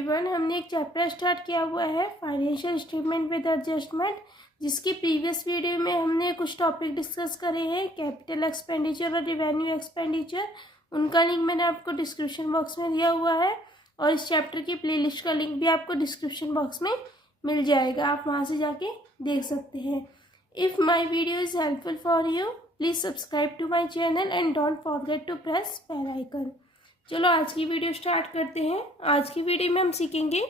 Everyone, हमने एक chapter start किया हुआ है फाइनेंशियल स्टेटमेंट विद एडजस्टमेंट, जिसकी प्रीवियस वीडियो में हमने कुछ टॉपिक डिस्कस करे हैं, कैपिटल एक्सपेंडिचर और रिवेन्यू एक्सपेंडिचर। उनका लिंक मैंने आपको डिस्क्रिप्शन बॉक्स में दिया हुआ है और इस चैप्टर की प्लेलिस्ट का लिंक भी आपको डिस्क्रिप्शन बॉक्स में मिल जाएगा, आप वहाँ से जाके देख सकते हैं। If my video is helpful for you, please subscribe to my channel and don't forget to press bell icon. चलो आज की वीडियो स्टार्ट करते हैं। आज की वीडियो में हम सीखेंगे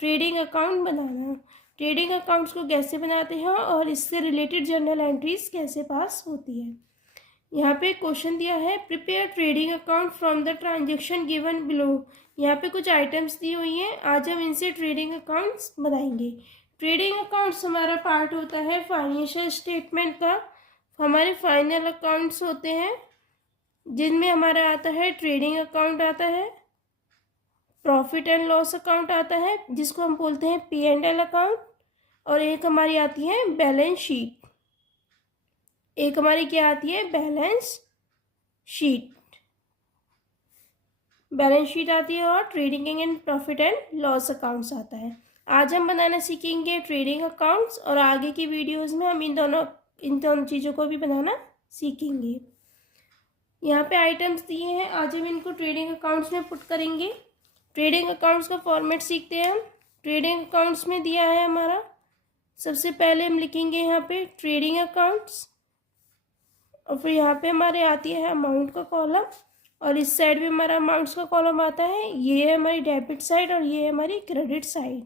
ट्रेडिंग अकाउंट बनाना, ट्रेडिंग अकाउंट्स को कैसे बनाते हैं और इससे रिलेटेड जर्नल एंट्रीज कैसे पास होती है। यहाँ पे क्वेश्चन दिया है, prepare trading account from the transaction given below. यहाँ पे कुछ आइटम्स दी हुई हैं, आज हम इनसे ट्रेडिंग अकाउंट्स बनाएंगे। ट्रेडिंग अकाउंट्स हमारा पार्ट होता है फाइनेंशियल स्टेटमेंट का। हमारे फाइनल अकाउंट्स होते हैं जिनमें हमारा आता है ट्रेडिंग अकाउंट आता है, प्रॉफिट एंड लॉस अकाउंट आता है जिसको हम बोलते हैं P&L अकाउंट, और एक हमारी आती है बैलेंस शीट। एक हमारी क्या आती है, बैलेंस शीट। बैलेंस शीट आती है और trading and profit and loss accounts आता है। आज हम बनाना सीखेंगे ट्रेडिंग अकाउंट्स और आगे की वीडियोस में हम इन दोनों चीज़ों को भी बनाना सीखेंगे। यहाँ पे आइटम्स दिए हैं, आज हम इनको ट्रेडिंग अकाउंट्स में पुट करेंगे। ट्रेडिंग अकाउंट्स का फॉर्मेट सीखते हैं हम। ट्रेडिंग अकाउंट्स में दिया है हमारा, सबसे पहले हम लिखेंगे यहाँ पे ट्रेडिंग अकाउंट्स, और फिर यहाँ पे हमारे आती है अमाउंट का कॉलम, और इस साइड भी हमारा अमाउंट्स का कॉलम आता है। ये है हमारी डेबिट साइड और ये है हमारी क्रेडिट साइड।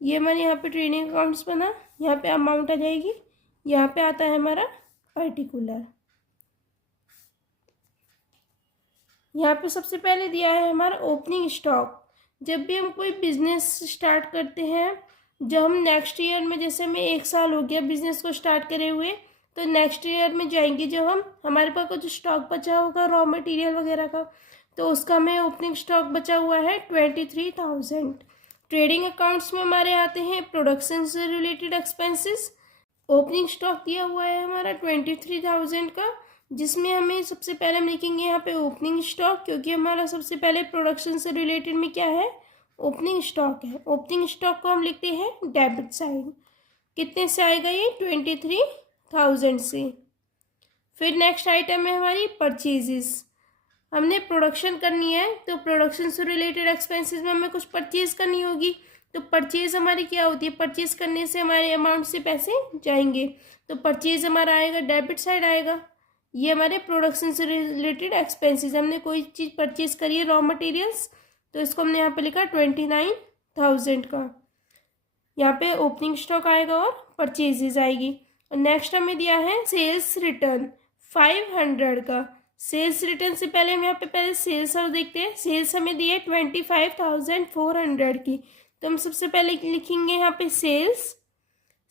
ये हमारे यहाँ पे ट्रेडिंग अकाउंट्स बना, यहाँ पे अमाउंट आ जाएगी, यहाँ पे आता है हमारा पर्टिकुलर। यहाँ पे सबसे पहले दिया है हमारा ओपनिंग स्टॉक। जब भी हम कोई बिजनेस स्टार्ट करते हैं, जब हम नेक्स्ट ईयर में, जैसे हमें 1 साल हो गया बिजनेस को स्टार्ट करे हुए, तो नेक्स्ट ईयर में जाएंगे जब हमारे पास कुछ स्टॉक बचा होगा रॉ मटेरियल वगैरह का, तो उसका हमें ओपनिंग स्टॉक बचा हुआ है 23,000। ट्रेडिंग अकाउंट्स में हमारे आते हैं प्रोडक्शन से रिलेटेड एक्सपेंसेस। ओपनिंग स्टॉक दिया हुआ है हमारा 23,000 का, जिसमें हमें सबसे पहले हम लिखेंगे यहाँ पे ओपनिंग स्टॉक, क्योंकि हमारा सबसे पहले प्रोडक्शन से रिलेटेड में क्या है, ओपनिंग स्टॉक है। ओपनिंग स्टॉक को हम लिखते हैं डेबिट साइड। कितने से आएगा ये, 23,000 से। फिर नेक्स्ट आइटम है हमारी परचेजेस। हमने प्रोडक्शन करनी है तो प्रोडक्शन से रिलेटेड एक्सपेंसेस में हमें कुछ परचेज करनी होगी, तो परचेज हमारी क्या होती है, परचेज करने से हमारे अमाउंट से पैसे जाएंगे, तो परचेज हमारा आएगा डेबिट साइड आएगा। ये हमारे प्रोडक्शन से रिलेटेड एक्सपेंसेस, हमने कोई चीज़ परचेज करी है रॉ मटेरियल्स, तो इसको हमने यहाँ पे लिखा 29,000 का। यहाँ पे ओपनिंग स्टॉक आएगा और परचेजेज आएगी। और नेक्स्ट हमें दिया है सेल्स रिटर्न 500 का। सेल्स रिटर्न से पहले हम यहाँ पे पहले सेल्स और देखते हैं। सेल्स हमें दी है 25,400 की, तो हम सबसे पहले लिखेंगे यहाँ पे सेल्स।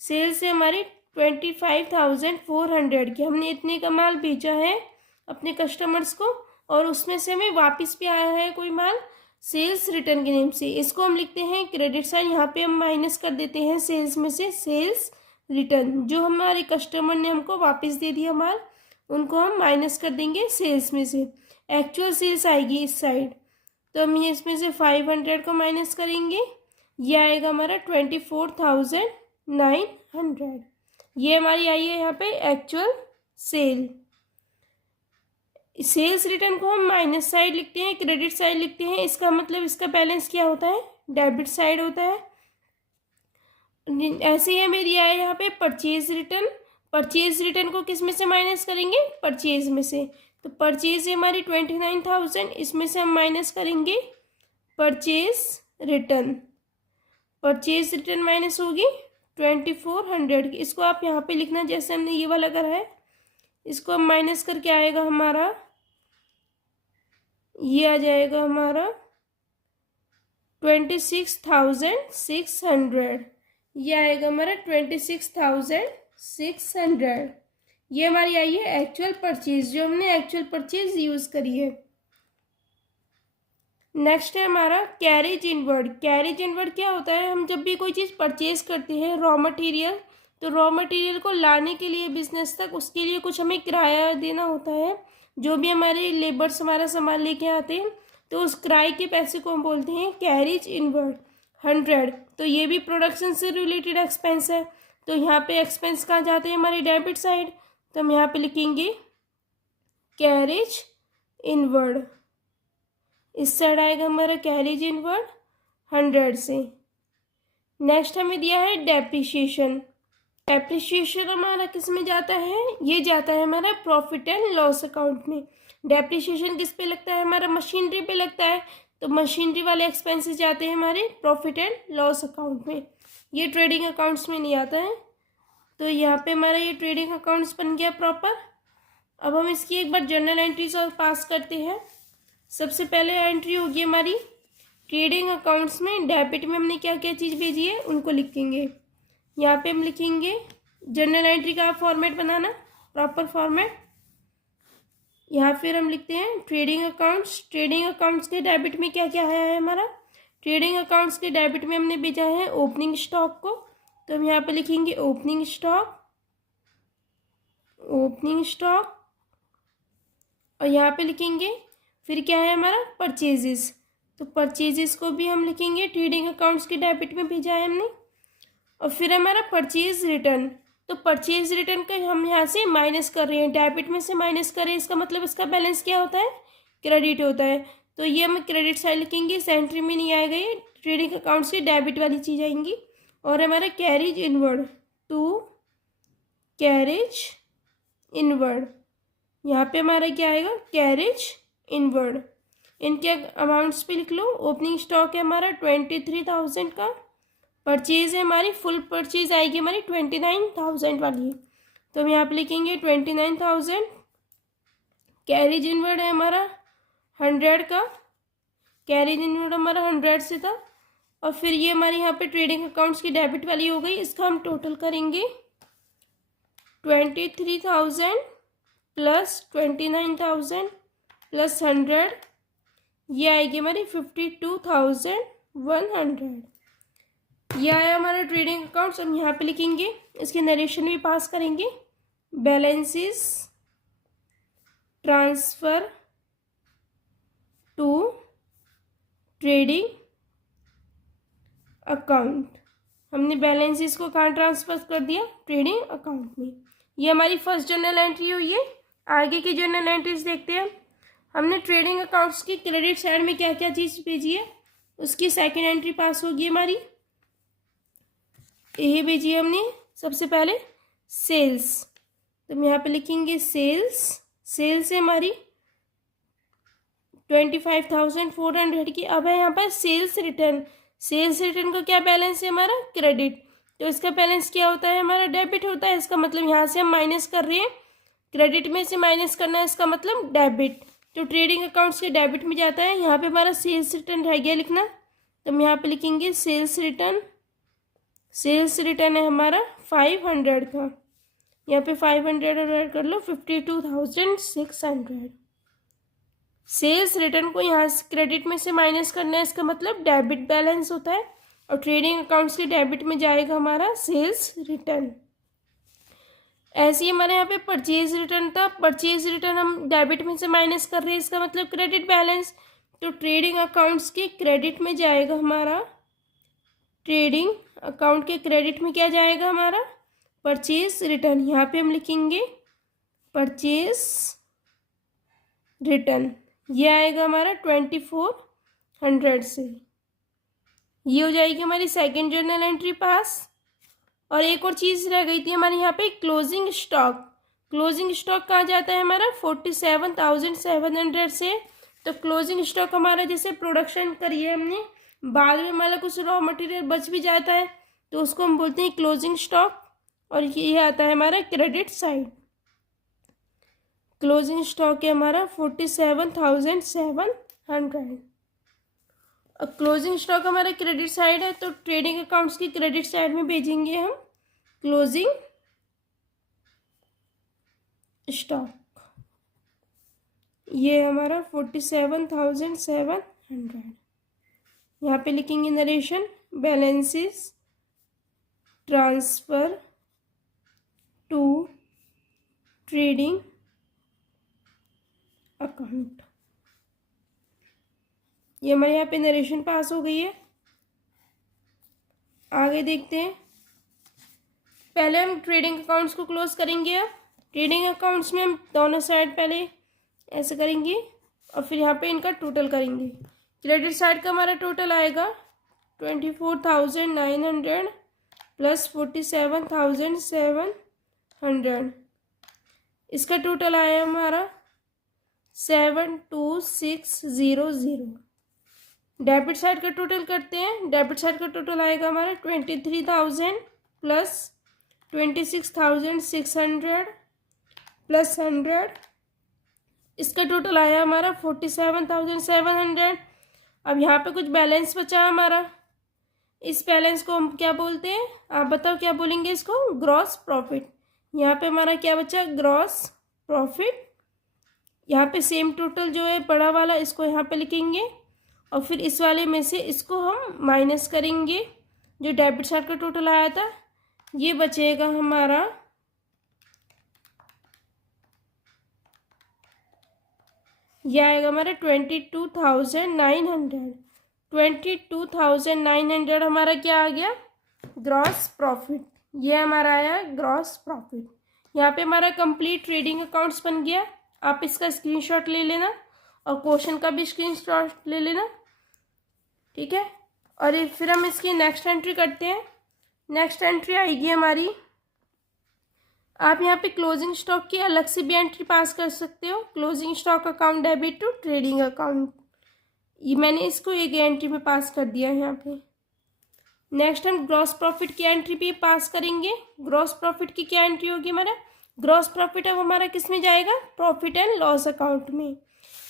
सेल्स से हमारी 25,400 की, हमने इतने का माल बेचा है अपने कस्टमर्स को, और उसमें से हमें वापस भी आया है कोई माल सेल्स रिटर्न के नेम से। इसको हम लिखते हैं क्रेडिट साइड। यहाँ पे हम माइनस कर देते हैं सेल्स में से सेल्स रिटर्न, जो हमारे कस्टमर ने हमको वापस दे दिया माल, उनको हम माइनस कर देंगे सेल्स में से। एक्चुअल सेल्स आएगी इस साइड, तो हम ये इसमें से 500 को माइनस करेंगे, ये आएगा हमारा 24,900। ये हमारी आई है यहाँ पे एक्चुअल सेल। सेल्स रिटर्न को हम माइनस साइड लिखते हैं, क्रेडिट साइड लिखते हैं। इसका मतलब इसका बैलेंस क्या होता है, डेबिट साइड होता है। ऐसे ही मेरी आई यहाँ पे परचेज रिटर्न। परचेज रिटर्न को किस में से माइनस करेंगे, परचेज में से, तो परचेज है हमारी 29,000, इसमें से हम माइनस करेंगे purchase return. Purchase return minus होगी 2400 की। इसको आप यहाँ पे लिखना जैसे हमने ये वाला करा है, इसको हम माइनस करके आएगा हमारा, ये आ जाएगा हमारा 26,600। ये आएगा हमारा 26,600। ये हमारी आई है एक्चुअल परचेज, जो हमने एक्चुअल परचेज यूज करी है। नेक्स्ट है हमारा कैरेज इनवर्ड। कैरेज इनवर्ड क्या होता है, हम जब भी कोई चीज़ परचेज करते हैं रॉ मटेरियल, तो रॉ मटेरियल को लाने के लिए बिजनेस तक, उसके लिए कुछ हमें किराया देना होता है। जो भी हमारे लेबर्स हमारा सामान लेके आते हैं, तो उस क्राई के पैसे को हम बोलते हैं कैरिज इनवर्ड। 100, तो ये भी प्रोडक्शन से रिलेटेड एक्सपेंस है। तो यहाँ पे एक्सपेंस कहाँ जाते हैं, हमारी डेबिट साइड। तो हम यहाँ पे लिखेंगे कैरिज इनवर्ड, इस साइड आएगा हमारा कैरिज इनवर्ड 100 से। नेक्स्ट हमें दिया है डेप्रिसिएशन। डेप्रिसिएशन हमारा किस में जाता है, ये जाता है हमारा प्रॉफिट एंड लॉस अकाउंट में। डेप्रिसिएशन किस पे लगता है, हमारा मशीनरी पे लगता है। तो मशीनरी वाले एक्सपेंसेस जाते हैं हमारे प्रॉफिट एंड लॉस अकाउंट में, ये ट्रेडिंग अकाउंट्स में नहीं आता है। तो यहाँ पे हमारा ये ट्रेडिंग अकाउंट्स बन गया प्रॉपर। अब हम इसकी एक बार जर्नल एंट्रीज और पास करते हैं। सबसे पहले एंट्री होगी हमारी ट्रेडिंग अकाउंट्स में, डेबिट में हमने क्या क्या चीज़ भेजी है उनको लिखेंगे। यहाँ पे हम लिखेंगे जर्नल एंट्री का फॉर्मेट बनाना, प्रॉपर फॉर्मेट। यहाँ फिर हम लिखते हैं ट्रेडिंग अकाउंट्स। ट्रेडिंग अकाउंट्स के डेबिट में क्या क्या आया है हमारा, ट्रेडिंग अकाउंट्स के डेबिट में हमने भेजा है ओपनिंग स्टॉक को। तो हम यहाँ पे लिखेंगे ओपनिंग स्टॉक, ओपनिंग स्टॉक। और यहाँ पे लिखेंगे फिर क्या है हमारा परचेजेस। तो परचेजेस को भी हम लिखेंगे ट्रेडिंग अकाउंट्स के डेबिट में भेजा है हमने। और फिर हमारा परचेज रिटर्न, तो परचेज रिटर्न का हम यहाँ से माइनस कर रहे हैं, डेबिट में से माइनस कर रहे हैं, इसका मतलब इसका बैलेंस क्या होता है, क्रेडिट होता है। तो ये हम क्रेडिट साइड लिखेंगे, इस एंट्री में नहीं आएगा, ये ट्रेडिंग अकाउंट्स की डेबिट वाली चीज़ आएंगी। और हमारा carriage inward to carriage inward, यहाँ पे हमारा क्या आएगा कैरिज इनवर्ड। इनके अमाउंट्स पे लिख लो। ओपनिंग स्टॉक है हमारा 23,000 का, परचेज है हमारी फुल परचेज आएगी हमारी 29,000 वाली। तो हम यहाँ पे लिखेंगे 29,000। कैरिज इनवर्ड है हमारा 100 का, कैरिज इनवर्ड हमारा 100 से था। और फिर ये हमारे यहाँ पे ट्रेडिंग अकाउंट्स की डेबिट वाली हो गई, इसका हम टोटल करेंगे 23,000 प्लस 29,000 प्लस 100, ये आएगी हमारी 52,100। ये आया हमारा ट्रेडिंग अकाउंट्स। हम यहाँ पे लिखेंगे, इसकी नरेशन भी पास करेंगे। Balances transfer to trading account, हमने बैलेंसेस को कहाँ ट्रांसफर कर दिया, ट्रेडिंग अकाउंट में। ये हमारी फर्स्ट जर्नल एंट्री हुई है। आगे की जर्नल एंट्रीज देखते हैं। हमने ट्रेडिंग अकाउंट्स की क्रेडिट साइड में क्या क्या चीज़ भेजी है, उसकी सेकंड एंट्री पास होगी हमारी। ये भेजी है हमने सबसे पहले सेल्स, तो हम यहाँ पे लिखेंगे सेल्स। सेल्स है हमारी 25,400 की। अब है यहाँ पर सेल्स रिटर्न। सेल्स रिटर्न का क्या बैलेंस है हमारा, क्रेडिट। तो इसका बैलेंस क्या होता है हमारा, डेबिट होता है। इसका मतलब यहाँ से हम माइनस कर रहे हैं, क्रेडिट में से माइनस करना है, इसका मतलब डेबिट। तो ट्रेडिंग अकाउंट्स के डेबिट में जाता है। यहाँ पे हमारा सेल्स रिटर्न रह गया लिखना, तो हम यहाँ पे लिखेंगे सेल्स रिटर्न। सेल्स रिटर्न है हमारा 500 का, यहाँ पे 500 और ऐड कर लो 52,600। सेल्स रिटर्न को यहाँ से क्रेडिट में से माइनस करना है, इसका मतलब डेबिट बैलेंस होता है। और ट्रेडिंग अकाउंट्स के डेबिट में जाएगा हमारा सेल्स रिटर्न। ऐसे ही हमारे यहाँ पे परचेज रिटर्न था, परचेज रिटर्न हम डेबिट में से माइनस कर रहे हैं, इसका मतलब क्रेडिट बैलेंस। तो ट्रेडिंग अकाउंट्स के क्रेडिट में जाएगा हमारा, ट्रेडिंग अकाउंट के क्रेडिट में क्या जाएगा हमारा, परचेज रिटर्न। यहाँ पे हम लिखेंगे परचेज रिटर्न, ये आएगा हमारा 2400 से। ये हो जाएगी हमारी सेकेंड जर्नल एंट्री पास। और एक और चीज़ रह गई थी हमारे यहाँ पे, क्लोजिंग स्टॉक। क्लोजिंग स्टॉक कहाँ जाता है हमारा 47,700 से। तो क्लोजिंग स्टॉक हमारा जैसे प्रोडक्शन करिए हमने, बाद में हमारा कुछ रॉ मटेरियल बच भी जाता है, तो उसको हम बोलते हैं क्लोजिंग स्टॉक। और ये आता है हमारा क्रेडिट साइड। क्लोजिंग स्टॉक है हमारा 47,700। अब क्लोजिंग स्टॉक हमारा क्रेडिट साइड है, तो ट्रेडिंग अकाउंट्स की क्रेडिट साइड में भेजेंगे हम क्लोजिंग स्टॉक। ये हमारा 47,700। यहाँ पे लिखेंगे narration, balances transfer to trading account. ये हमारे यहाँ पे नरेशन पास हो गई है। आगे देखते हैं। पहले हम ट्रेडिंग अकाउंट्स को क्लोज करेंगे। अब ट्रेडिंग अकाउंट्स में हम दोनों साइड पहले ऐसे करेंगे और फिर यहाँ पे इनका टोटल करेंगे। क्रेडिट साइड का हमारा टोटल आएगा 24,900 प्लस 47,700। इसका टोटल आया हमारा 72600। डेबिट साइड का टोटल करते हैं। डेबिट साइड का टोटल आएगा हमारा 23,000 प्लस 26,600 प्लस 100। इसका टोटल आया हमारा 47,700। अब यहाँ पे कुछ बैलेंस बचा हमारा। इस बैलेंस को हम क्या बोलते हैं? आप बताओ क्या बोलेंगे इसको? Gross profit. यहाँ पे हमारा क्या बचा? Gross profit. यहाँ पे सेम टोटल जो है बड़ा वाला इसको यहाँ पे लिखेंगे और फिर इस वाले में से इसको हम माइनस करेंगे। जो डेबिट साइड का टोटल आया था ये बचेगा हमारा ये आएगा हमारा 22,900। 22,900 हमारा क्या आ गया? Gross profit. ये हमारा आया ग्रॉस प्रॉफिट। यहाँ पे हमारा कंप्लीट ट्रेडिंग अकाउंट्स बन गया। आप इसका स्क्रीनशॉट ले लेना और क्वेश्चन का भी स्क्रीनशॉट ले लेना, ठीक है। और फिर हम इसकी नेक्स्ट एंट्री करते हैं। नेक्स्ट एंट्री आएगी हमारी, आप यहाँ पे क्लोजिंग स्टॉक की अलग से भी एंट्री पास कर सकते हो। Closing stock account debit to trading account, ये मैंने इसको एक एंट्री में पास कर दिया है यहाँ पे। नेक्स्ट हम ग्रॉस प्रॉफिट की एंट्री भी पास करेंगे। ग्रॉस प्रॉफिट की क्या एंट्री होगी हमारा? ग्रॉस प्रॉफिट अब हमारा किस में जाएगा? प्रॉफिट एंड लॉस अकाउंट में।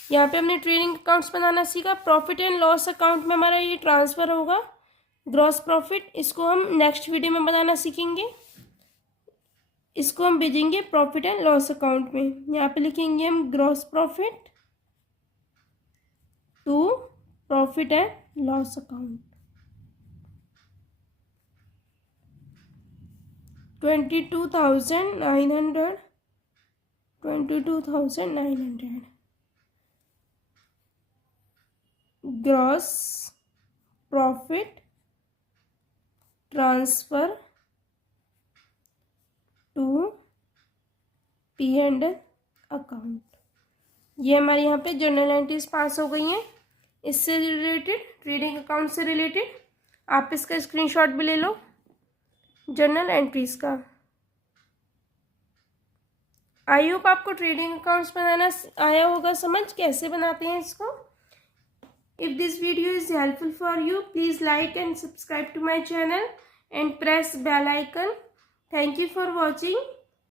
यहाँ पे हमने ट्रेडिंग अकाउंट्स बनाना सीखा। प्रॉफिट एंड लॉस अकाउंट में हमारा ये ट्रांसफ़र होगा ग्रॉस प्रॉफिट। इसको हम नेक्स्ट वीडियो में बनाना सीखेंगे। इसको हम भेजेंगे प्रॉफिट एंड लॉस अकाउंट में। यहाँ पे लिखेंगे हम gross profit to profit and loss account. 22,900 22,900 gross profit transfer to P and account. ये हमारे यहाँ पे जर्नल एंट्रीज पास हो गई हैं। इससे रिलेटेड, ट्रेडिंग अकाउंट से रिलेटेड आप इसका स्क्रीनशॉट भी ले लो जर्नल एंट्रीज का। आई होप आपको ट्रेडिंग अकाउंट्स बनाना आया होगा समझ, कैसे बनाते हैं इसको। If this video is helpful for you, please like and subscribe to my channel and press bell icon. Thank you for watching.